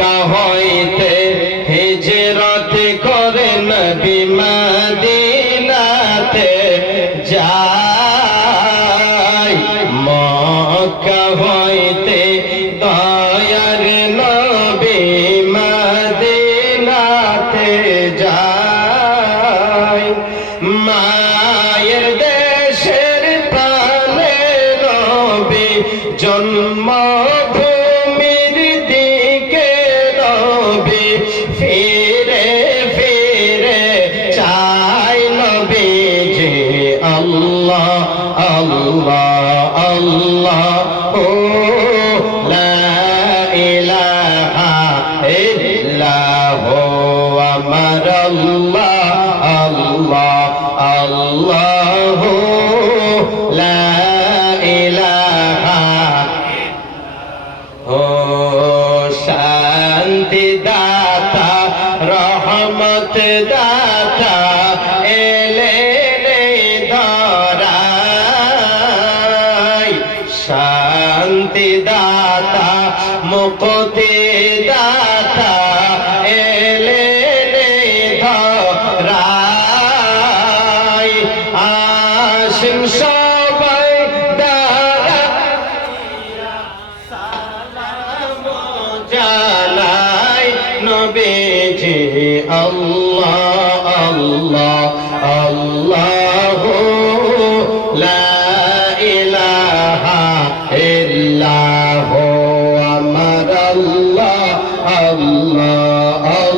মক্কা হইতে হিজরত করে নবী মদিনাতে যায় মক্কা হইতে দয়ার নবী মদিনাতে যায় মায়ের দেশের প্রাণে রবি জন্মভূমির আল্লাহ আল্লাহ, ও লা ইলাহা ইল্লাহ আমার আল্লাহ আল্লাহ আল্লাহ লা ইলাহা ও শান্তি দাতা রহমত দাতা শান্তি দাতা মুক্তি দাতা এলে ধরাই। আসিম সবাই দাঁড়া জানাই নবীজি আল্লাহ। আল্লাহ